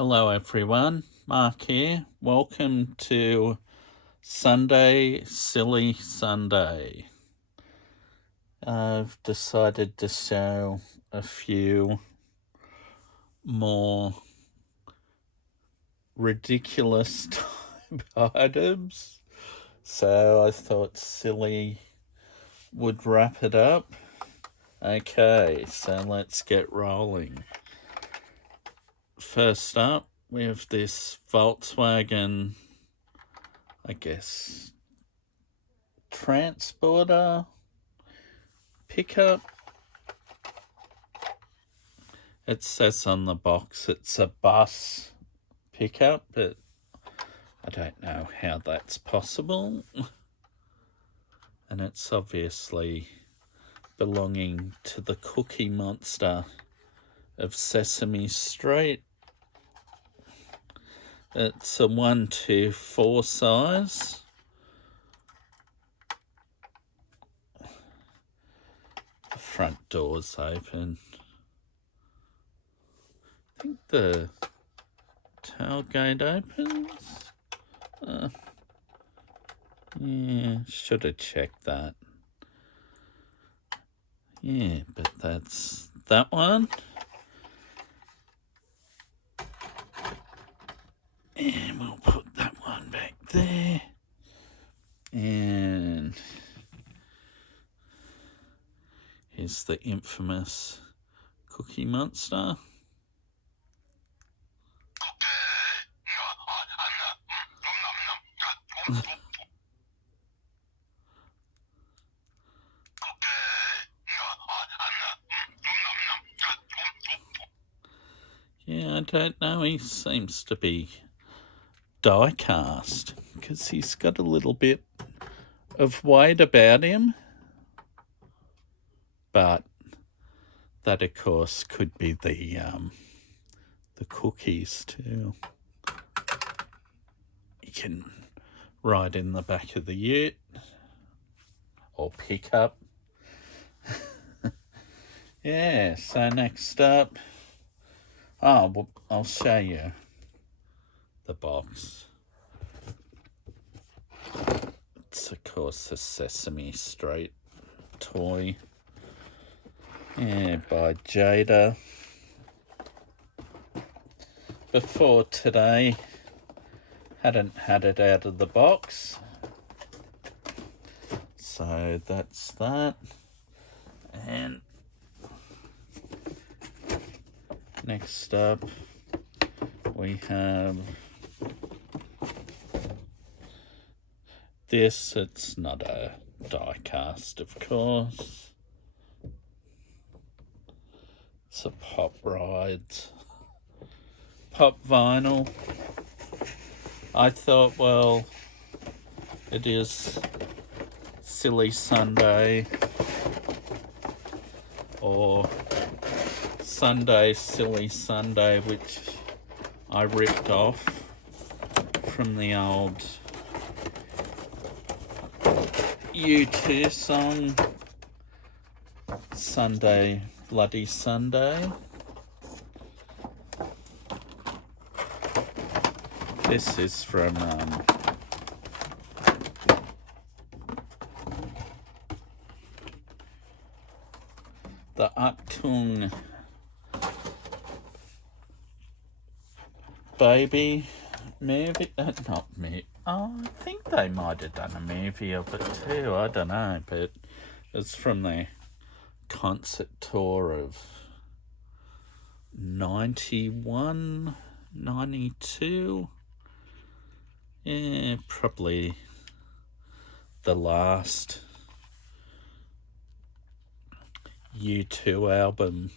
Hello everyone, Mark here. Welcome to Sunday Silly Sunday. I've decided to show a few more ridiculous type items, so I thought silly would wrap it up. Okay, so let's get rolling. First up, we have this Volkswagen, I guess, transporter pickup. It says on the box it's a bus pickup, but I don't know how that's possible. And it's obviously belonging to the Cookie Monster of Sesame Street. It's a 1:4 size. The front door's open. I think the tailgate opens. Yeah, should have checked that. Yeah, but that's that one. And we'll put that one back there. And here's the infamous Cookie Monster. Yeah, I don't know. He seems to be die-cast because he's got a little bit of weight about him. But that, of course, could be the cookies too. You can ride in the back of the ute or pickup. Yeah, so next up, well, I'll show you the box. It's, of course, a Sesame Street toy. Yeah, by Jada. Before today, hadn't had it out of the box. So that's that. And next up, we have this. It's not a die cast, of course. It's a Pop Rides Pop Vinyl. I thought, well, it is Silly Sunday or Sunday Silly Sunday, which I ripped off from the old U2 song, Sunday Bloody Sunday. This is from the Achtung Baby movie. Not me. Oh, I think they might have done a movie of it too. I don't know, but it's from the concert tour of 91, 92. Yeah, probably the last U2 album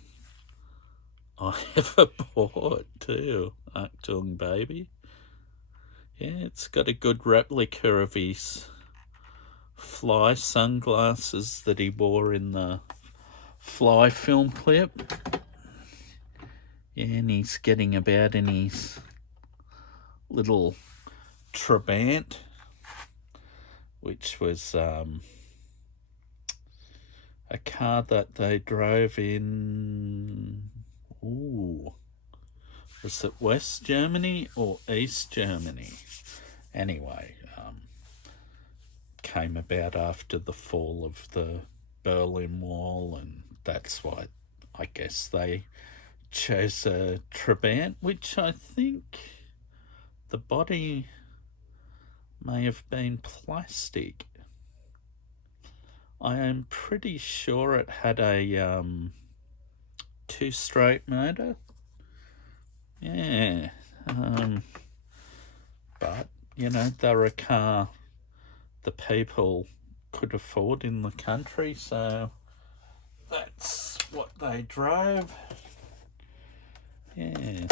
I ever bought too, Achtung Baby. Yeah, it's got a good replica of his Fly sunglasses that he wore in the Fly film clip. Yeah, and he's getting about in his little Trabant, which was a car that they drove in Was it West Germany or East Germany? Anyway, came about after the fall of the Berlin Wall, and that's why I guess they chose a Trabant, which I think the body may have been plastic. I am pretty sure it had a two-stroke motor. Yeah. But, you know, they're a car the people could afford in the country, so that's what they drove. Yeah.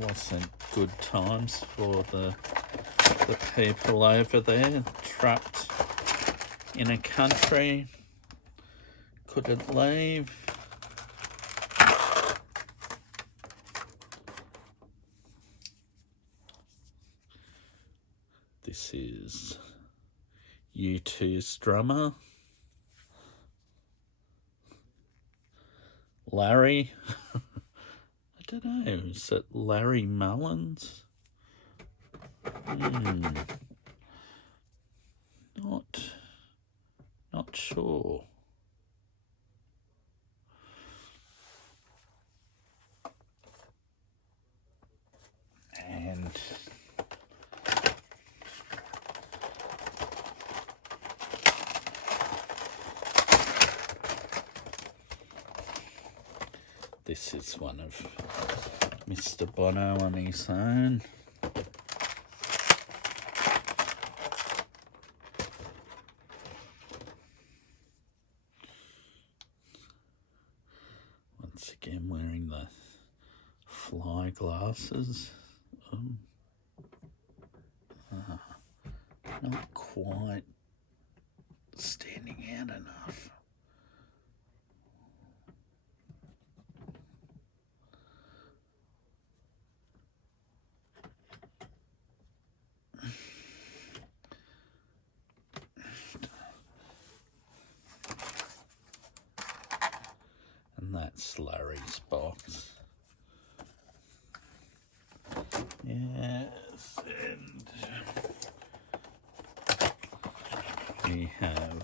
Wasn't good times for the people over there, trapped in a country, couldn't leave. This is U2's drummer, Larry. I don't know, is it Larry Mullins? Not sure. And this is one of Mr. Bono on his own. Once again wearing the fly glasses. Not quite standing out enough. And that's Larry's box. Yes, and we have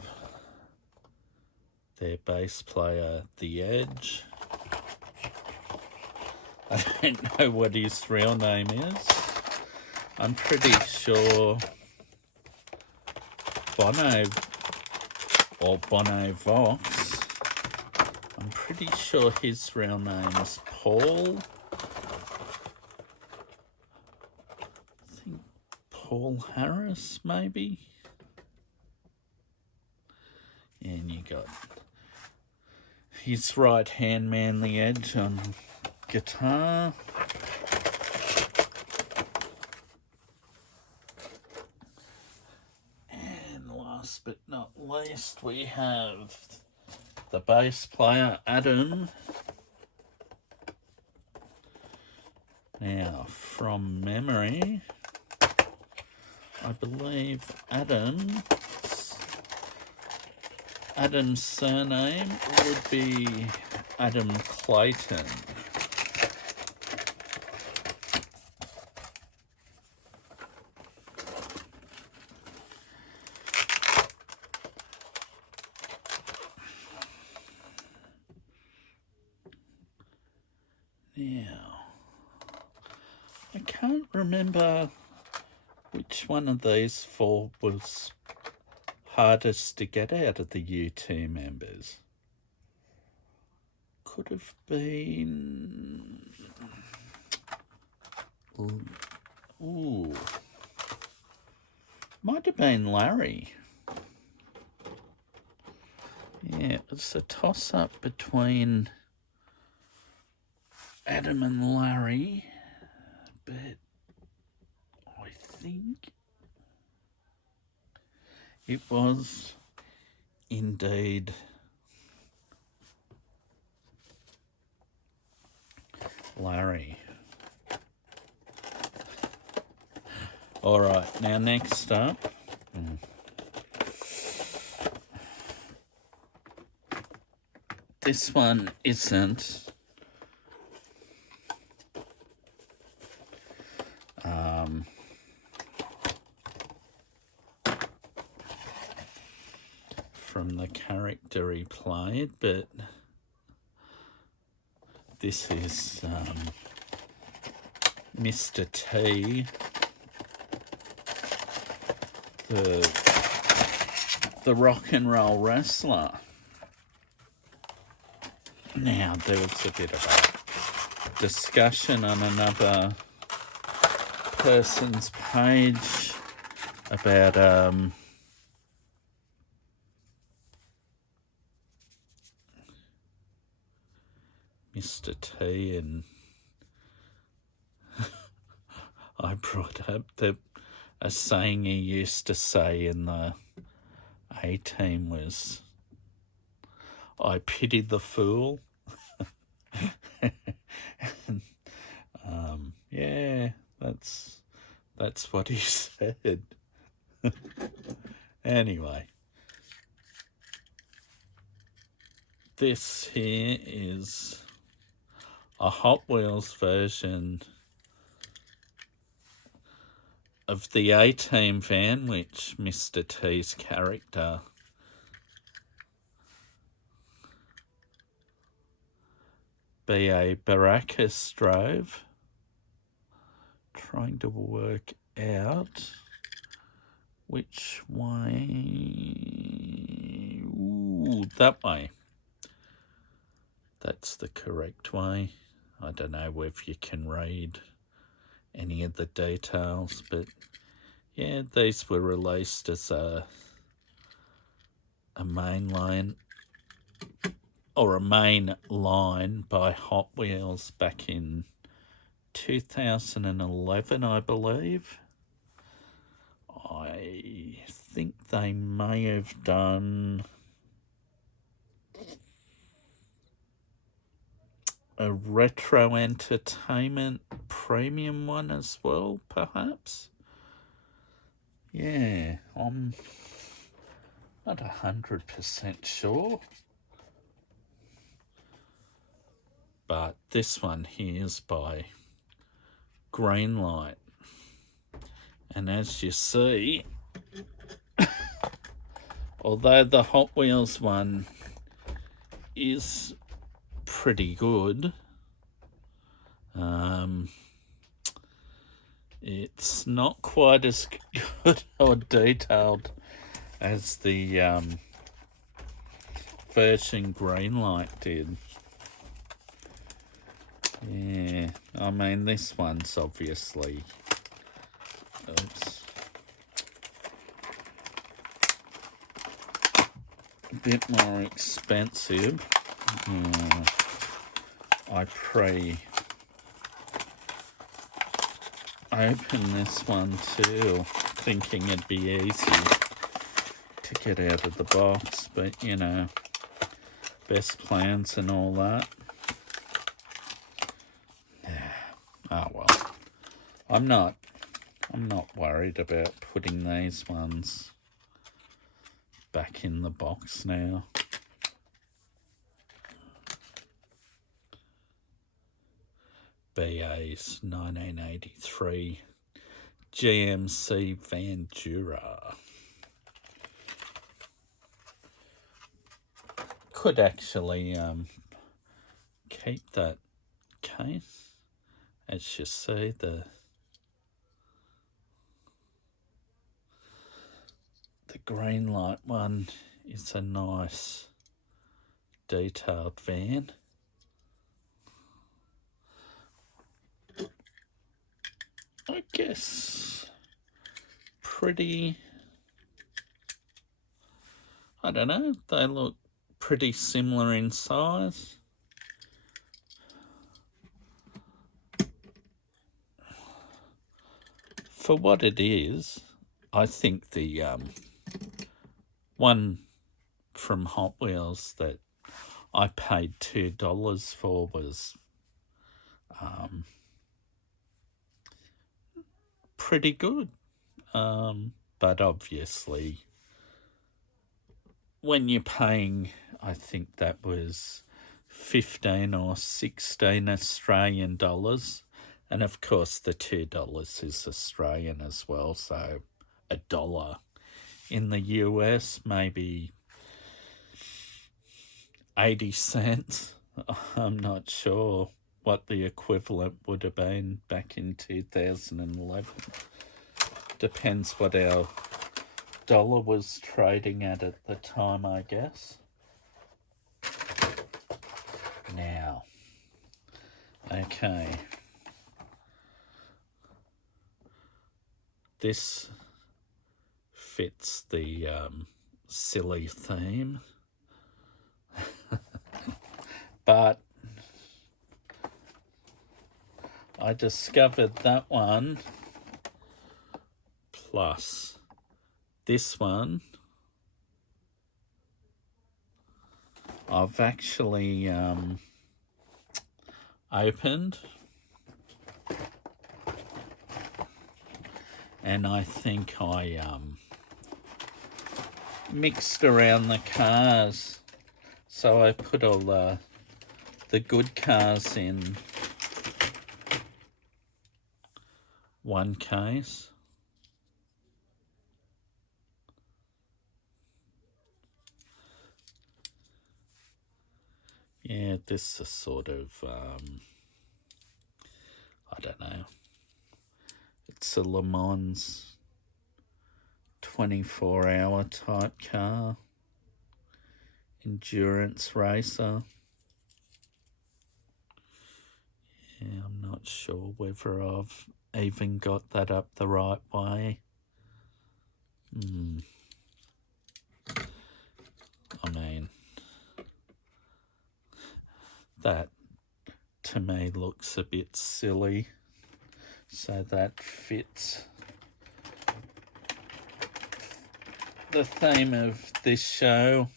their bass player, The Edge. I don't know what his real name is. I'm pretty sure Bono or Bono Vox. I'm pretty sure his real name is Paul. I think Paul Harris, maybe. And you got his right-hand man, The Edge, on guitar. And last but not least, we have the bass player, Adam. Now, from memory, I believe Adam's surname would be Adam Clayton. Now, I can't remember which one of these four was hardest to get out of the U2 members. Could have been... Ooh. Might have been Larry. Yeah, it was a toss-up between Adam and Larry, but I think it was indeed Larry. All right, now next up, this one isn't. From the character he played, but this is Mr. T, the rock and roll wrestler. Now, there was a bit of a discussion on another person's page about Mr. T, and I brought up a saying he used to say in the A-Team was, "I pity the fool." And, yeah, that's what he said. Anyway, this here is a Hot Wheels version of the A-Team van, which Mr. T's character B.A. Baracus drove. Trying to work out which way. Ooh, that way. That's the correct way. I don't know if you can read any of the details, but yeah, these were released as a main line, or a main line by Hot Wheels back in 2011, I believe. I think they may have done a retro entertainment premium one as well, perhaps. Yeah, I'm not 100% sure. But this one here is by Greenlight. And as you see, although the Hot Wheels one is pretty good, it's not quite as good or detailed as the version Greenlight did. Yeah, I mean, this one's obviously, oops, a bit more expensive. I opened this one too, thinking it'd be easy to get out of the box, but you know, best plans and all that. Oh well, I'm not worried about putting these ones back in the box now. BA's 1983 GMC Vandura. Could actually keep that case. As you see, the Greenlight one is a nice detailed van. I guess pretty, I don't know, they look pretty similar in size. For what it is, I think the one from Hot Wheels that I paid $2 for was pretty good. But obviously, when you're paying, I think that was 15 or 16 Australian dollars. And of course the $2 is Australian as well, so $1 in the US, maybe 80 cents. I'm not sure what the equivalent would have been back in 2011. Depends what our dollar was trading at the time, I guess. Now, okay. This fits the silly theme. But I discovered that one plus this one. I've actually opened, and I think I mixed around the cars, so I put all the good cars in one case. Yeah, this is sort of, I don't know. It's a Le Mans 24-hour type car. Endurance racer. Yeah, I'm not sure whether I've even got that up the right way. I mean, that to me looks a bit silly, so that fits the theme of this show.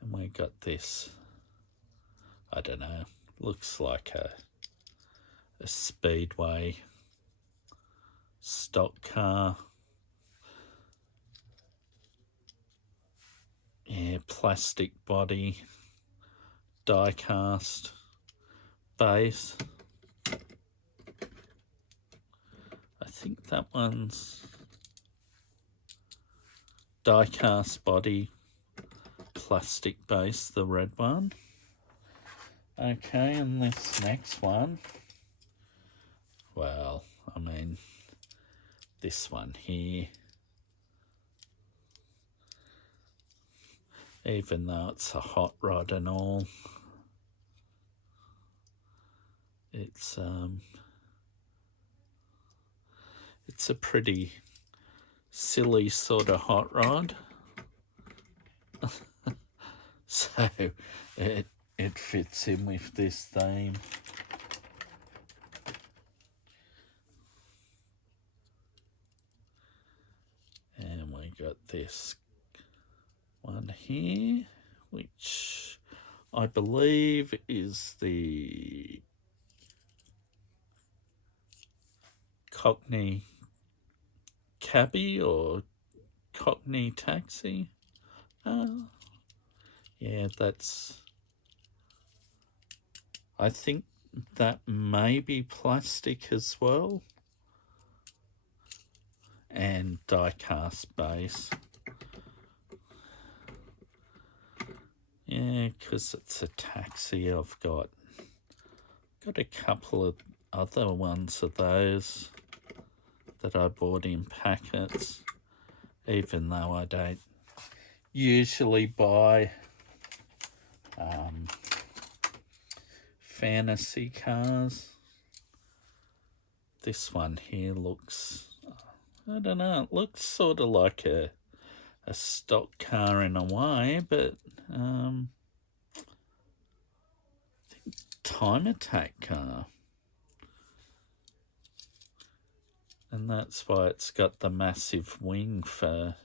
And we got this, I don't know, looks like a speedway stock car. Yeah, plastic body, die cast base. I think that one's die cast body, plastic base, the red one. Okay, and this next one, well, I mean, this one here, even though it's a hot rod and all, it's a pretty silly sort of hot rod. So it fits in with this theme. And we got this one here, which I believe is the Cockney Cabbie or Cockney Taxi. Yeah, that's, I think that may be plastic as well, and die cast base. Yeah, because it's a taxi. I've got a couple of other ones of those that I bought in packets, even though I don't usually buy fantasy cars. This one here looks, I don't know, it looks sort of like a stock car in a way, but I think Time Attack car. And that's why it's got the massive wing for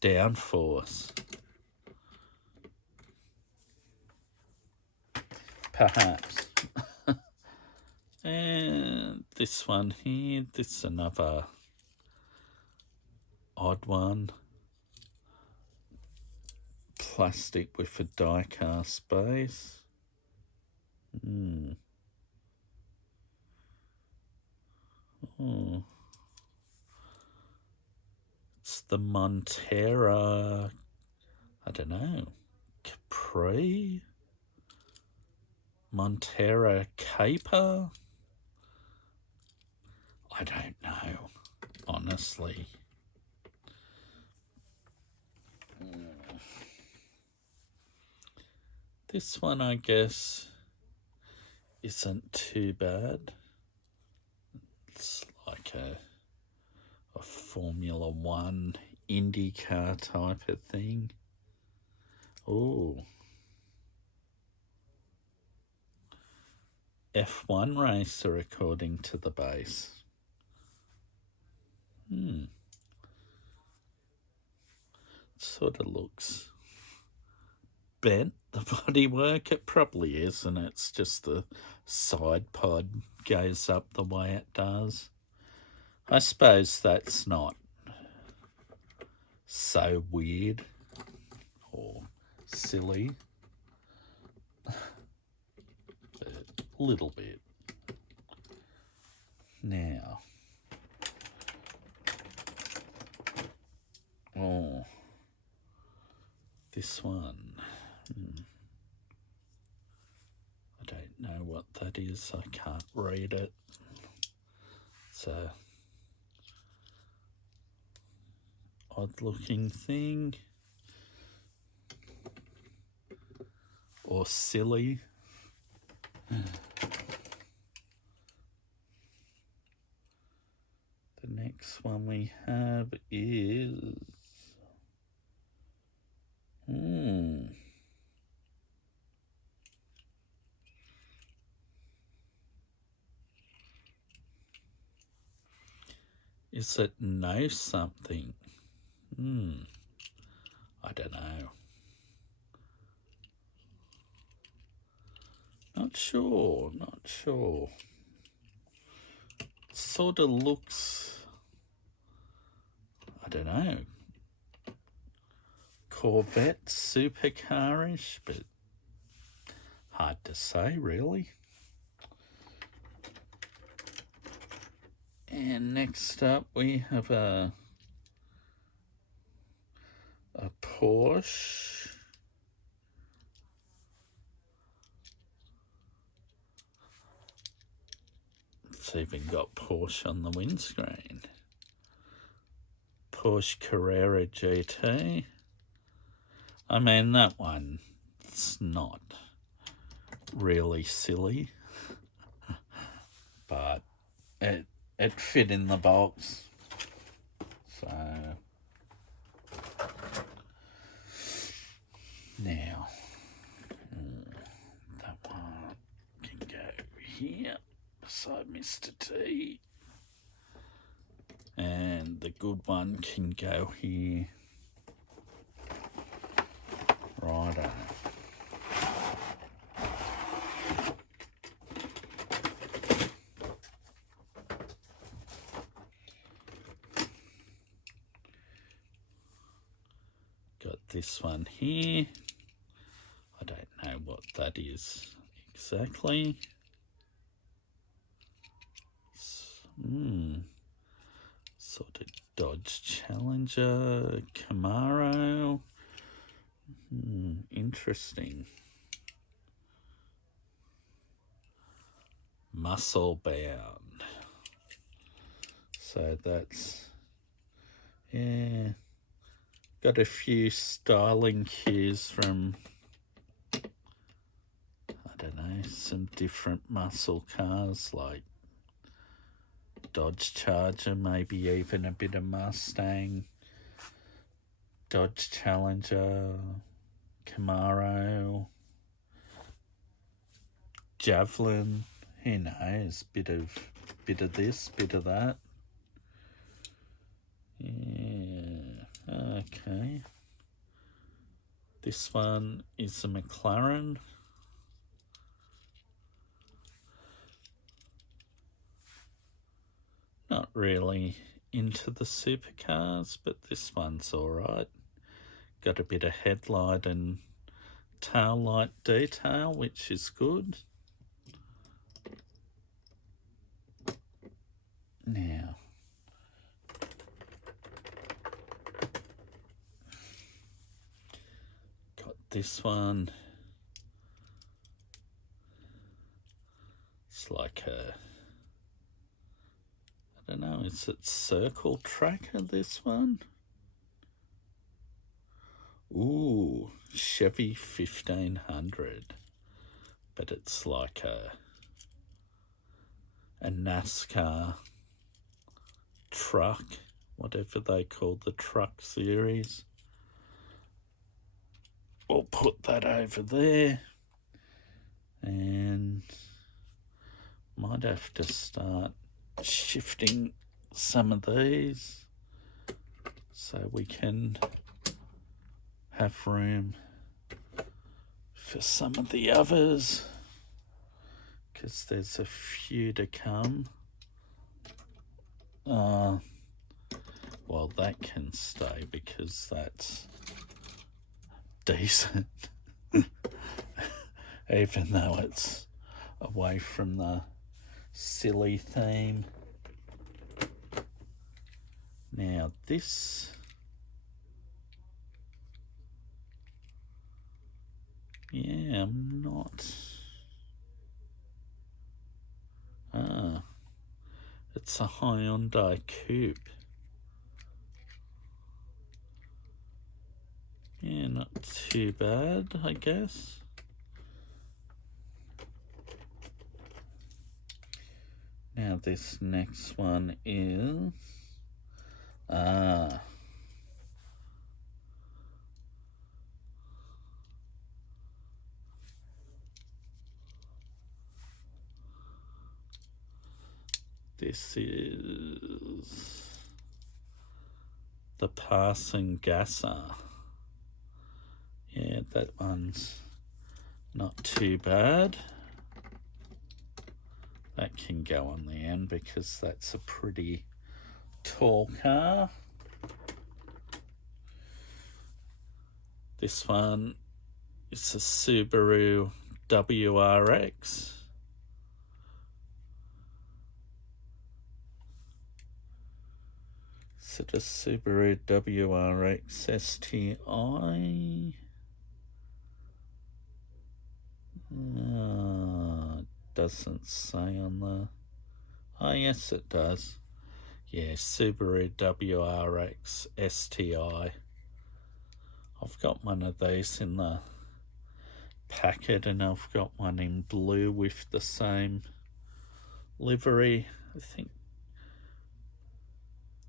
downforce. Perhaps. And this one here, this is another odd one. plastic with a die-cast base. Oh. It's the Montera, I don't know, Capri? Montera Caper? I don't know, honestly. This one, I guess, isn't too bad. It's like a Formula One IndyCar type of thing. Oh. F1 racer according to the base. Sort of looks bent, the bodywork. It probably is, and it's just the side pod goes up the way it does. I suppose that's not so weird or silly, but a little bit. Now, oh, this one. I don't know what that is. I can't read it. It's a odd looking thing. Or silly. The next one we have is Is it know something? I don't know. Not sure. Sort of looks, I don't know, Corvette supercar-ish, but hard to say, really. And next up we have a Porsche. It's even got Porsche on the windscreen. Porsche Carrera GT. I mean, that one's not really silly, but it fit in the box. So now that one can go here beside Mr. T, and the good one can go here. Righto. Got this one here. I don't know what that is exactly. Sort of Dodge Challenger, Camaro. Interesting. Muscle bound. So that's, yeah, got a few styling cues from, I don't know, some different muscle cars like Dodge Charger, maybe even a bit of Mustang, Dodge Challenger, Camaro, Javelin, who knows, bit of this, bit of that. Yeah, okay. This one is a McLaren. Not really into the supercars, but this one's alright. got a bit of headlight and tail light detail, which is good. Now, got this one. It's like a, I don't know, is it circle tracker, this one? Ooh, Chevy 1500. But it's like a NASCAR truck, whatever they call the truck series. We'll put that over there. And might have to start shifting some of these so we can have room for some of the others, because there's a few to come. Well, that can stay because that's decent. Even though it's away from the silly theme. Now this, yeah, I'm not. It's a Hyundai Coupe. Yeah, not too bad, I guess. Now this next one is this is the Passing Gasser. Yeah, that one's not too bad. That can go on the end because that's a pretty tall car. This one is a Subaru WRX. Is it a Subaru WRX STI? Doesn't say on the... Oh, yes, it does. Yeah, Subaru WRX STI. I've got one of these in the packet, and I've got one in blue with the same livery. I think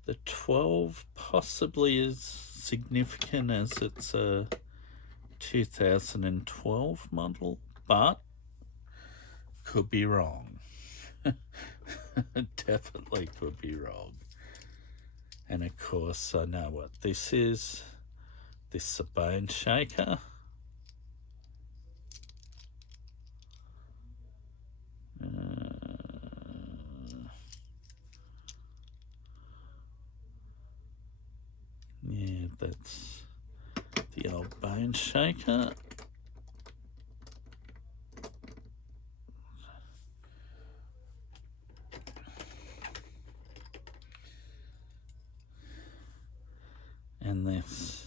the 12 possibly is significant as it's a 2012 model, but could be wrong. Definitely could be wrong. And of course, I know what this is. This is a bone shaker. Yeah, that's the old bone shaker. And this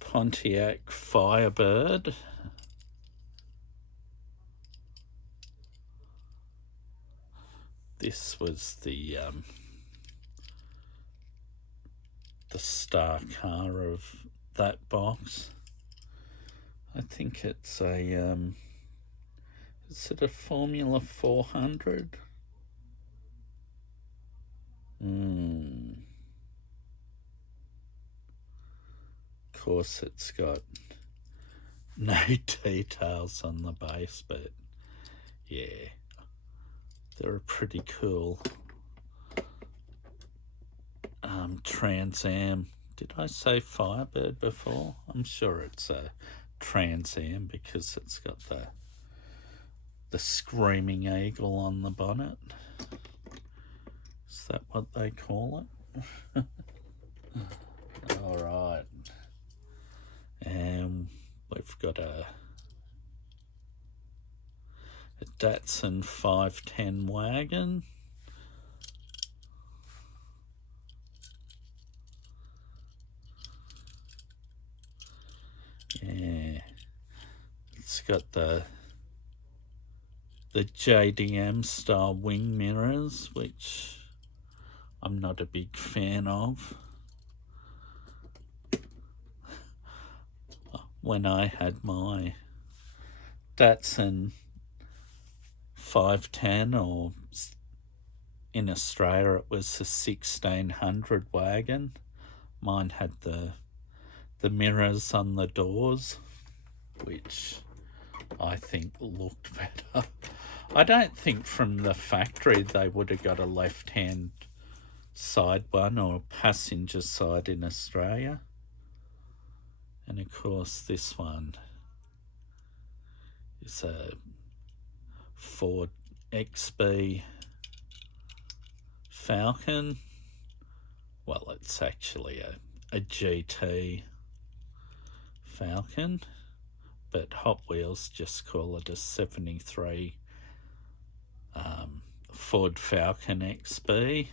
Pontiac Firebird. This was the star car of that box. I think it's a is it a Formula 400? Of course, it's got no details on the base, but yeah, they're a pretty cool Trans Am. Did I say Firebird before? I'm sure it's a Trans Am because it's got the screaming eagle on the bonnet. Is that what they call it? All right. And we've got a Datsun 510 wagon. Yeah, it's got the JDM style wing mirrors, which I'm not a big fan of. When I had my Datsun 510, or in Australia it was a 1600 wagon, mine had the mirrors on the doors, which I think looked better. I don't think from the factory they would have got a left-hand side one or passenger side in Australia. And of course this one is a Ford XB Falcon. Well, it's actually a GT Falcon, but Hot Wheels just call it a 73 Ford Falcon XB.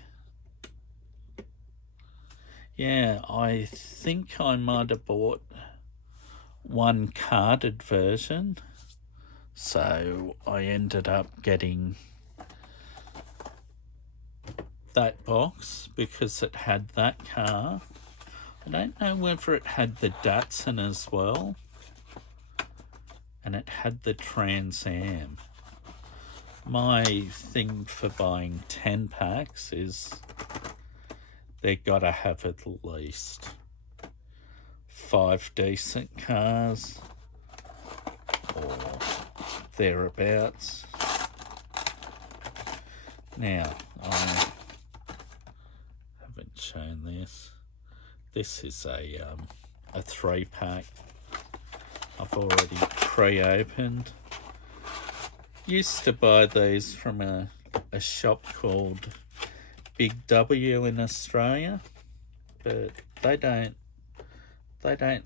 Yeah, I think I might have bought one carded version, so I ended up getting that box because it had that car. I don't know whether it had the Datsun as well, and it had the Trans Am. My thing for buying 10 packs is they gotta have at least 5 decent cars or thereabouts. Now, I haven't shown this. This is a 3-pack. I've already pre-opened. Used to buy these from a shop called Big W in Australia, but they don't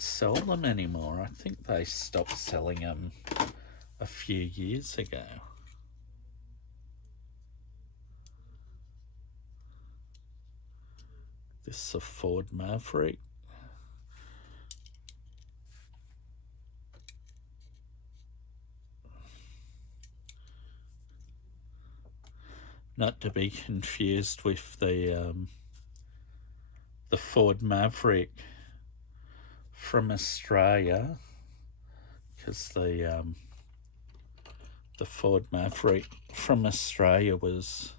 sell them anymore. I think they stopped selling them a few years ago. This is a Ford Maverick. Not to be confused with the Ford Maverick from Australia, because the Ford Maverick from Australia was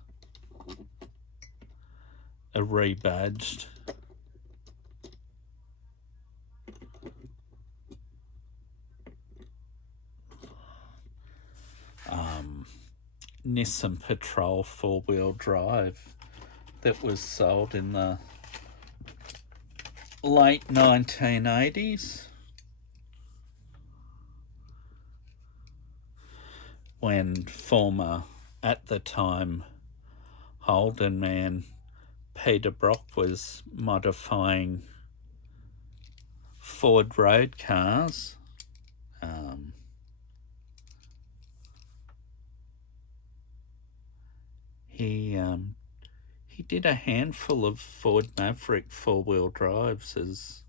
a rebadged Nissan Patrol 4-wheel drive that was sold in the late 1980s, when former, at the time, Holden man Peter Brock was modifying Ford road cars. He did a handful of Ford Maverick 4-wheel drives as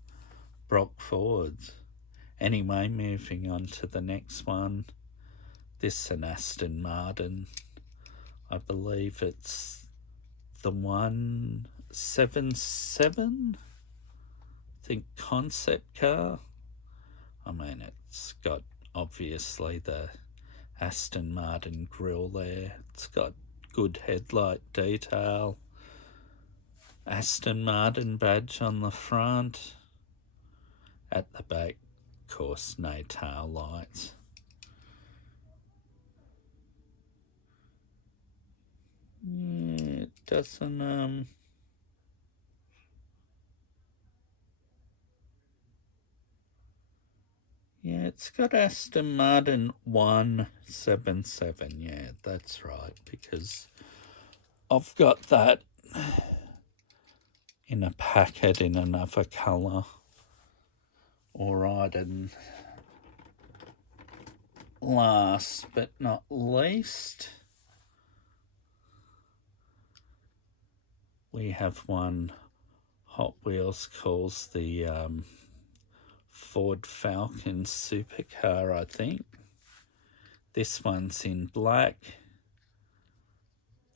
Brock Fords. Anyway, moving on to the next one. This is an Aston Martin. I believe it's the 177, I think, concept car. I mean, it's got obviously the Aston Martin grille there. It's got good headlight detail. Aston Martin badge on the front. At the back, of course, no tail lights. Yeah, it doesn't yeah, it's got Aston Martin 177. Yeah, that's right, because I've got that in a packet in another colour. All right, and last but not least, we have one Hot Wheels calls the Ford Falcon supercar, I think. This one's in black.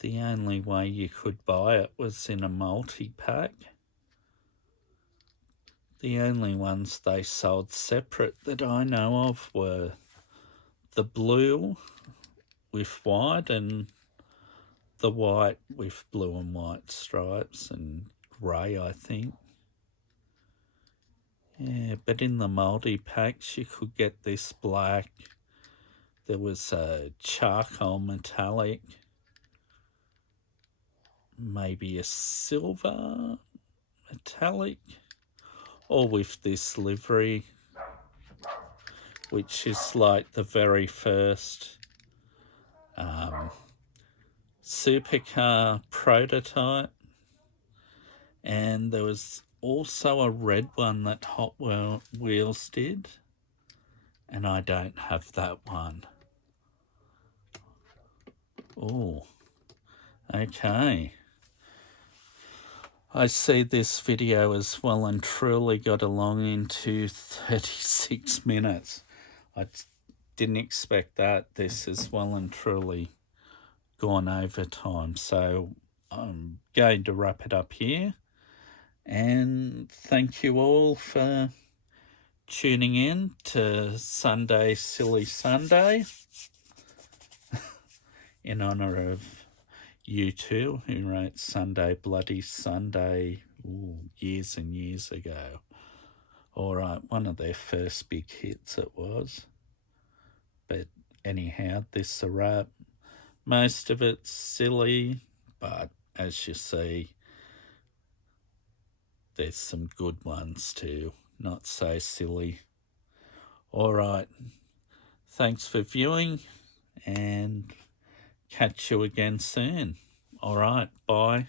The only way you could buy it was in a multi-pack. The only ones they sold separate that I know of were the blue with white and the white with blue and white stripes and grey, I think. Yeah, but in the multi-packs you could get this black. There was a charcoal metallic, maybe a silver metallic, or with this livery, which is like the very first supercar prototype. And there was also a red one that Hot Wheels did, and I don't have that one. Oh, okay. I see this video has well and truly got along into 36 minutes. I didn't expect that. This has well and truly gone over time. So I'm going to wrap it up here. And thank you all for tuning in to Sunday Silly Sunday in honour of you two who wrote Sunday Bloody Sunday years and years ago. All right, one of their first big hits it was. But anyhow, this is a wrap. Most of it's silly, but as you see, there's some good ones too, not so silly. All right, thanks for viewing and catch you again soon. All right, bye.